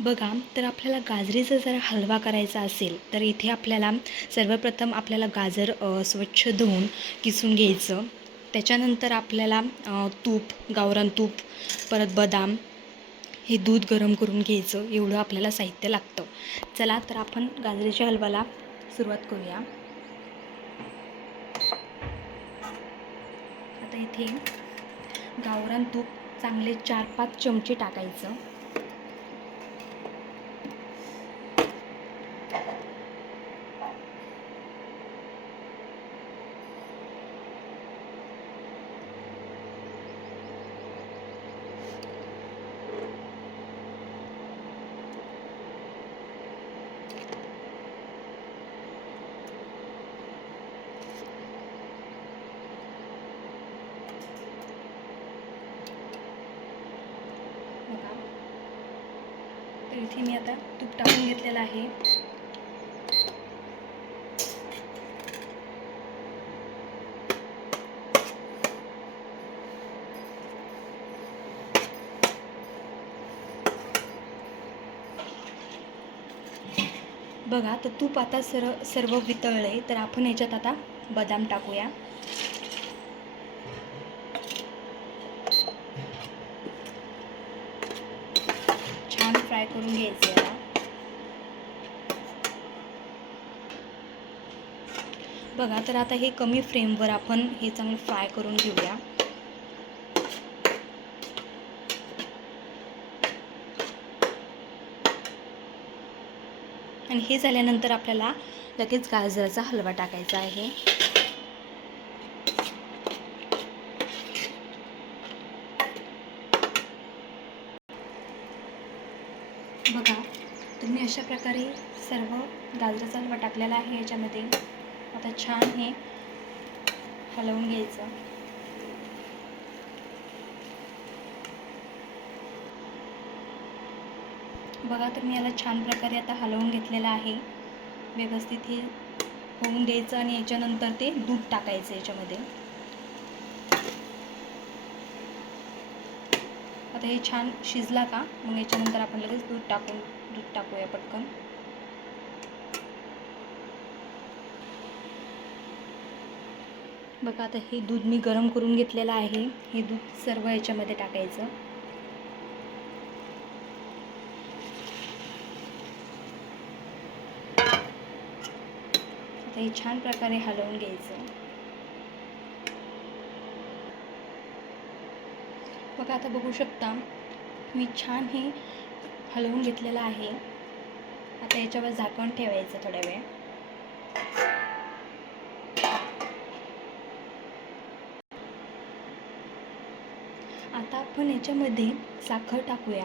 बघा, तर आपल्याला गाजरीचा जर हलवा करायचा असेल तर इथे आपल्याला सर्वप्रथम आपल्याला गाजर स्वच्छ धुवून किसून घ्यायचं. त्याच्यानंतर आपल्याला तूप, गावरान तूप, परत बदाम, हे दूध गरम करून घ्यायचं. एवढं आपल्याला साहित्य लागतं. चला तर आपण गाजरीच्या हलव्याला सुरुवात करूया. आता इथे गावरान तूप चांगले 4-5 चमचे टाकायचं. बघा, तर इथे मी आता तूप टाकून घेतलेलं आहे. बघा, तर तूप आता सर्व वितळले, तर आपण याच्यात आता बदाम टाकूया. छान फ्राय करून घ्यायचे याला. बघा, तर आता हे कमी फ्लेमवर आपण हे चांगलं फ्राय करून घेऊया. आणि हे झाल्यानंतर आपल्याला लगेच गाजराचा हलवा टाकायचा आहे. बघा, तुम्ही अशा प्रकारे सर्व गाजराचा हलवा टाकलेला आहे याच्यामध्ये. आता छान हे हलवून घ्यायचं. बघा, तर मी याला छान प्रकारे आता हलवून घेतलेलं आहे. व्यवस्थित हे होऊन द्यायचं आणि याच्यानंतर ते दूध टाकायचं याच्यामध्ये. आता हे छान शिजला का मग याच्यानंतर आपण लगेच दूध टाकूया पटकन. बघा, आता हे दूध मी गरम करून घेतलेलं आहे. हे दूध सर्व याच्यामध्ये टाकायचं. आता हे छान प्रकारे हलवून घ्यायचं. बघा, आता बघू शकता मी छान हे हलवून घेतलेलं आहे. आता याच्यावर झाकण ठेवायचं थोड्या वेळ. आता आपण याच्यामध्ये साखर टाकूया.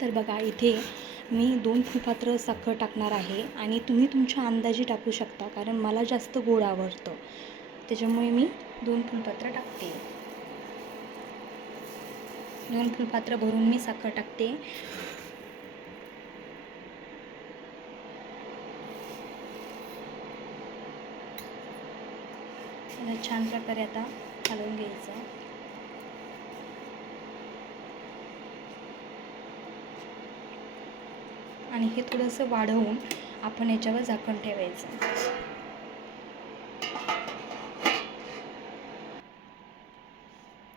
तर बघा, इथे मी 2 फुलपात्र साखर टाकणार आहे आणि तुम्ही तुमच्या अंदाजे टाकू शकता, कारण मला जास्त गोड आवडतं त्याच्यामुळे मी 2 फुलपात्र टाकते. 2 फुलपात्र भरून मी साखर टाकते. त्याला छान प्रकारे आता हलवून घ्यायचं. आणि हे थोडंसं वाढवून आपण याच्यावर झाकण ठेवायचं.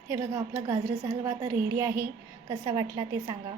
हे बघा, आपला गाजराचा हलवा आता रेडी आहे. कसा वाटला ते सांगा.